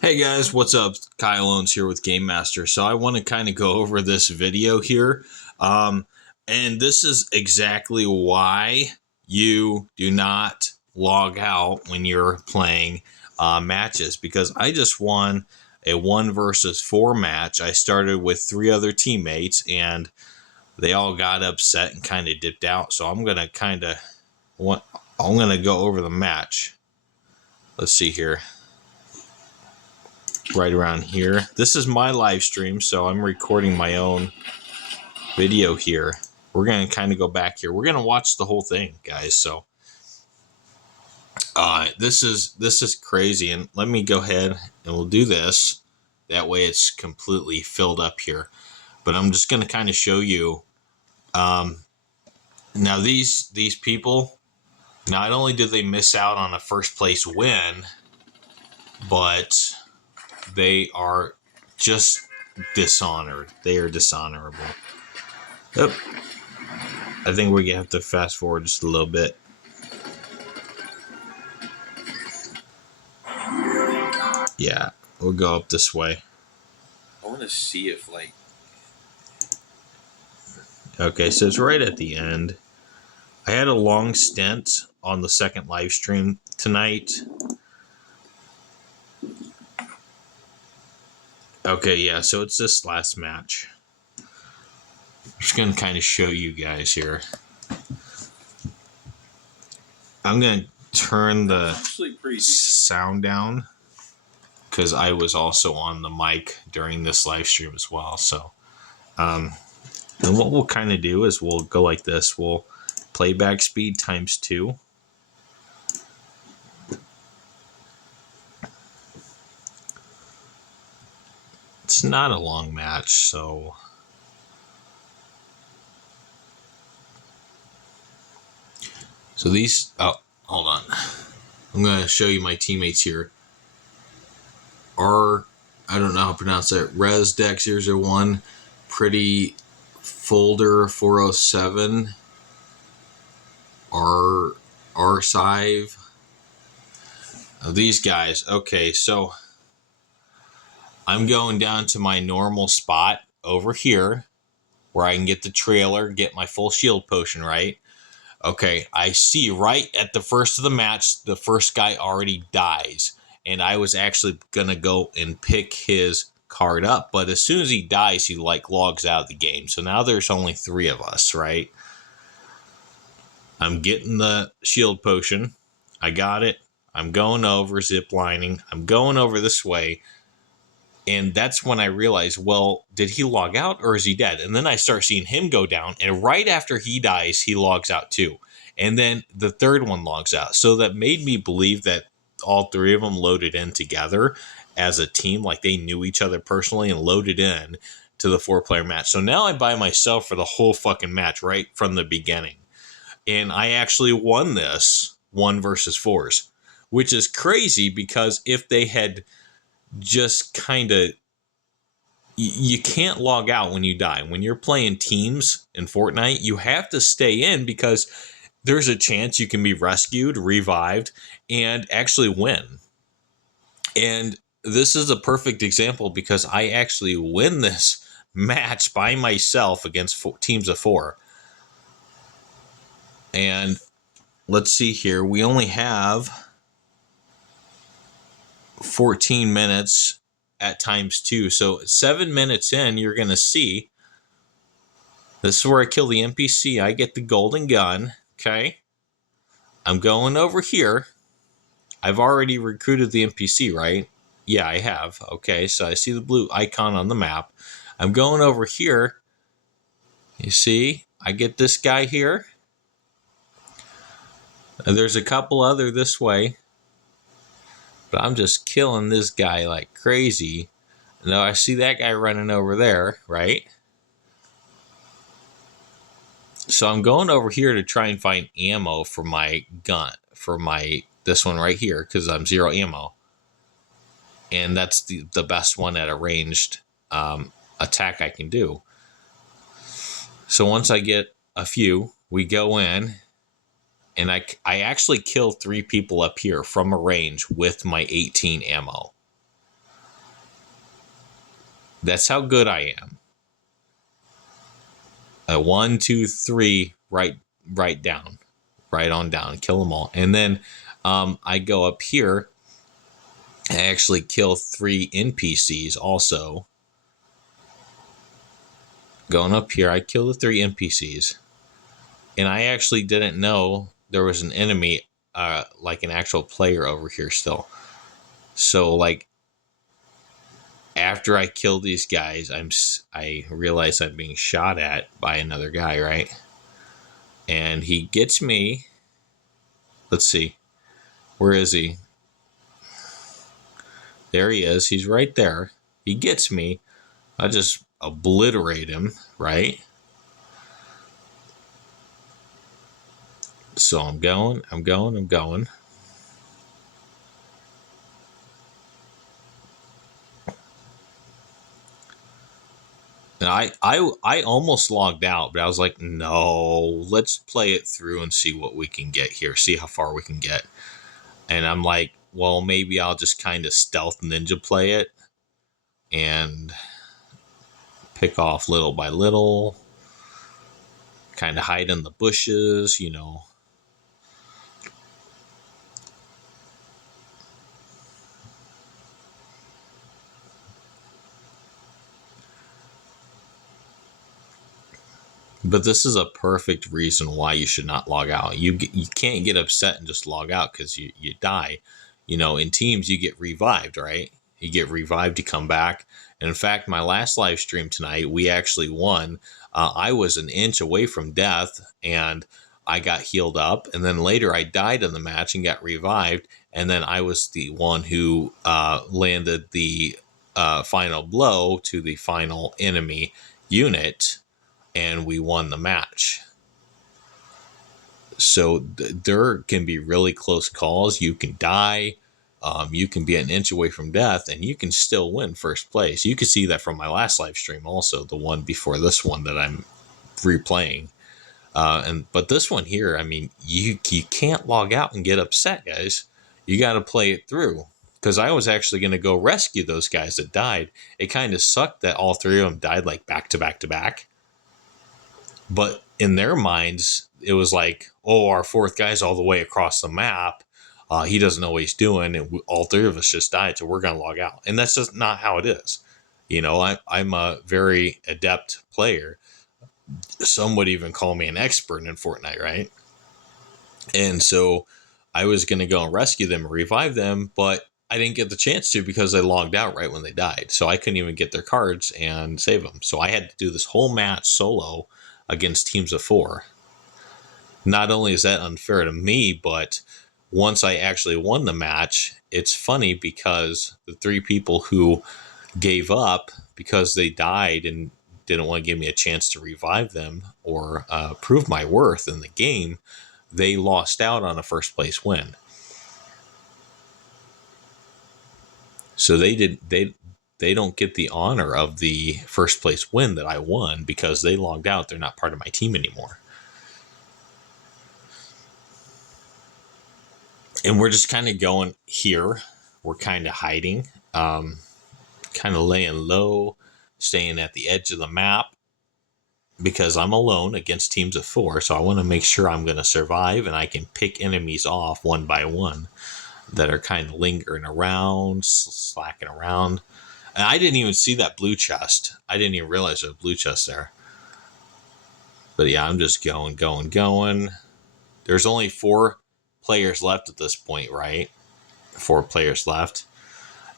Hey guys, what's up? Kyle Owens here with Game Master. So I want to kind of go over this video here. Um, and this is exactly why you do not log out when you're playing matches, because I just won a 1 versus 4 match. I started with 3 other teammates and they all got upset and kind of dipped out. So I'm going to go over the match. Let's see here. Right around here. This is my live stream, so I'm recording my own video here. We're going to kind of go back here. We're going to watch the whole thing, guys. So this is crazy, and let me go ahead and we'll do this. That way it's completely filled up here. But I'm just going to kind of show you. Now these people, not only did they miss out on a first place win, but they are just dishonored. They are dishonorable. Yep. I think we have to fast forward just a little bit. Yeah, we'll go up this way. I want to see if, Okay, so it's right at the end. I had a long stint on the second live stream tonight. Okay, yeah, so it's this last match. I'm just going to kind of show you guys here. I'm going to turn the sound down because I was also on the mic during this live stream as well. So, and what we'll kind of do is we'll go like this. We'll playback speed ×2. It's not a long match, so these, oh, hold on. I'm going to show you my teammates here. I don't know how to pronounce that. ResDeck001, Pretty Folder 407, Arsive. These guys. Okay, so I'm going down to my normal spot over here where I can get the trailer, get my full shield potion, right? Okay, I see right at the first of the match, the first guy already dies. And I was actually going to go and pick his card up. But as soon as he dies, he logs out of the game. So now there's only 3 of us, right? I'm getting the shield potion. I got it. I'm going over, zip lining. I'm going over this way. And that's when I realized, well, did he log out or is he dead? And then I start seeing him go down. And right after he dies, he logs out too. And then the third one logs out. So that made me believe that all 3 of them loaded in together as a team. Like they knew each other personally and loaded in to the 4-player match. So now I'm by myself for the whole fucking match right from the beginning. And I actually won this 1 versus 4s, which is crazy because if they had just kind of, you can't log out when you die. When you're playing teams in Fortnite, you have to stay in because there's a chance you can be rescued, revived, and actually win. And this is a perfect example because I actually win this match by myself against teams of 4. And let's see here. We only have 14 minutes at ×2. So 7 minutes in, you're going to see this is where I kill the NPC. I get the golden gun. Okay. I'm going over here. I've already recruited the NPC, right? Yeah, I have. Okay. So I see the blue icon on the map. I'm going over here. You see, I get this guy here. There's a couple other this way. But I'm just killing this guy like crazy. Now I see that guy running over there, right? So I'm going over here to try and find ammo for my gun, for this one right here, because I'm 0 ammo. And that's the best one at a ranged attack I can do. So once I get a few, we go in. And I actually killed 3 people up here from a range with my 18 ammo. That's how good I am. A 1, 2, 3, right down, right on down, kill them all, and then I go up here. I actually kill 3 NPCs also. Going up here, I kill the 3 NPCs, and I actually didn't know there was an enemy, like an actual player over here still. So like after I kill these guys, I realize I'm being shot at by another guy, right? And he gets me. Let's see, where is he? There he is. He's right there. He gets me. I just obliterate him, right? So I'm going, I'm going, I'm going. And I almost logged out, but I was like, no, let's play it through and see what we can get here, see how far we can get. And I'm like, well, maybe I'll just kind of stealth ninja play it and pick off little by little, kind of hide in the bushes, you know. But this is a perfect reason why you should not log out. You can't get upset and just log out because you die. You know, in teams you get revived, right? You get revived, you come back. And in fact, my last live stream tonight, we actually won. I was an inch away from death, and I got healed up. And then later, I died in the match and got revived. And then I was the one who landed the final blow to the final enemy unit, and we won the match. So there can be really close calls. You can die. You can be an inch away from death, and you can still win first place. You can see that from my last live stream, also the one before this one that I'm replaying. But this one here, I mean, you can't log out and get upset, guys. You got to play it through. Because I was actually going to go rescue those guys that died. It kind of sucked that all 3 of them died like back to back to back. But in their minds, it was like, oh, our 4th guy's all the way across the map. He doesn't know what he's doing, and all 3 of us just died, so we're going to log out. And that's just not how it is. You know, I'm a very adept player. Some would even call me an expert in Fortnite, right? And so I was going to go and rescue them and revive them, but I didn't get the chance to because I logged out right when they died. So I couldn't even get their cards and save them. So I had to do this whole match solo against teams of 4. Not only is that unfair to me, but once I actually won the match, it's funny because the 3 people who gave up because they died and didn't want to give me a chance to revive them or prove my worth in the game, they lost out on a first place win. So they don't get the honor of the first place win that I won because they logged out. They're not part of my team anymore. And we're just kind of going here. We're kind of hiding, kind of laying low, staying at the edge of the map because I'm alone against teams of 4. So I want to make sure I'm going to survive and I can pick enemies off one by one that are kind of lingering around, slacking around. And I didn't even see that blue chest. I didn't even realize there was a blue chest there. But yeah, I'm just going. There's only 4 players left at this point, right? 4 players left.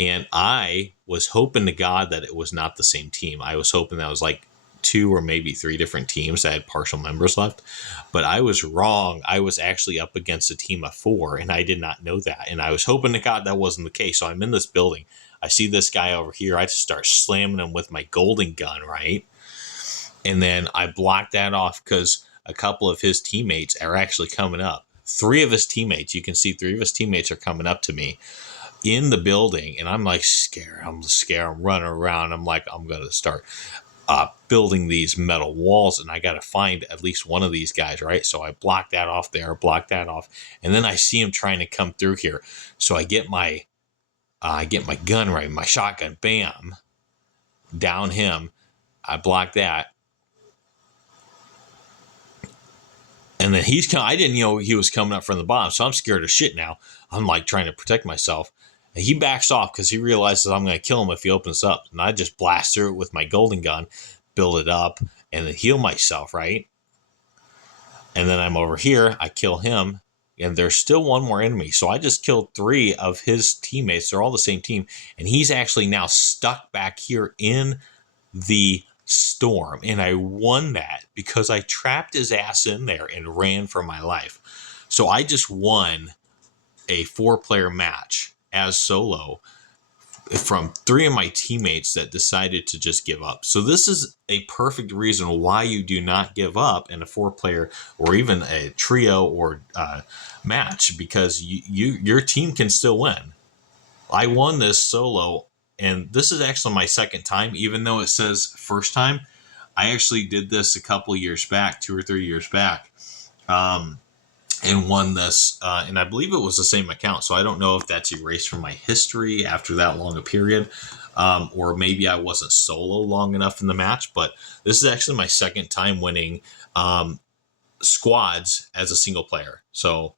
And I was hoping to God that it was not the same team. I was hoping that was like 2 or maybe 3 different teams that had partial members left. But I was wrong. I was actually up against a team of 4, and I did not know that. And I was hoping to God that wasn't the case. So I'm in this building. I see this guy over here. I just start slamming him with my golden gun, right? And then I block that off because a couple of his teammates are actually coming up. 3 of his teammates, you can see 3 of his teammates are coming up to me in the building, and I'm like scared. I'm running around. I'm like, I'm going to start building these metal walls, and I got to find at least one of these guys, right? So I block that off there, and then I see him trying to come through here. So I get my gun, right, my shotgun, bam, down him. I blocked that. And then I didn't know he was coming up from the bottom. So I'm scared of shit now. I'm like trying to protect myself. And he backs off because he realizes I'm going to kill him if he opens up. And I just blast through it with my golden gun, build it up, and then heal myself, right? And then I'm over here. I kill him. And there's still one more enemy. So I just killed 3 of his teammates. They're all the same team. And he's actually now stuck back here in the storm. And I won that because I trapped his ass in there and ran for my life. So I just won a 4-player match as solo from 3 of my teammates that decided to just give up. So this is a perfect reason why you do not give up in a 4-player or even a trio or match, because your team can still win. I won this solo, and this is actually my second time, even though it says first time. I actually did this a couple years back, 2 or 3 years back, and won this. And I believe it was the same account. So I don't know if that's erased from my history after that long a period, or maybe I wasn't solo long enough in the match. But this is actually my second time winning squads as a single player. So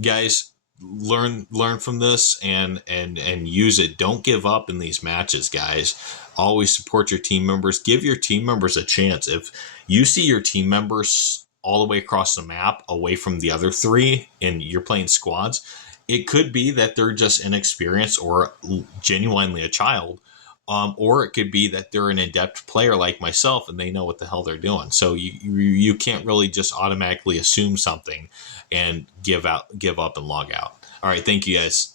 guys, learn from this and use it. Don't give up in these matches, guys. Always support your team members. Give your team members a chance. If you see your team members all the way across the map away from the other 3 and you're playing squads, it could be that they're just inexperienced or genuinely a child, or it could be that they're an adept player like myself and they know what the hell they're doing. So you can't really just automatically assume something and give up and log out. All right, thank you guys.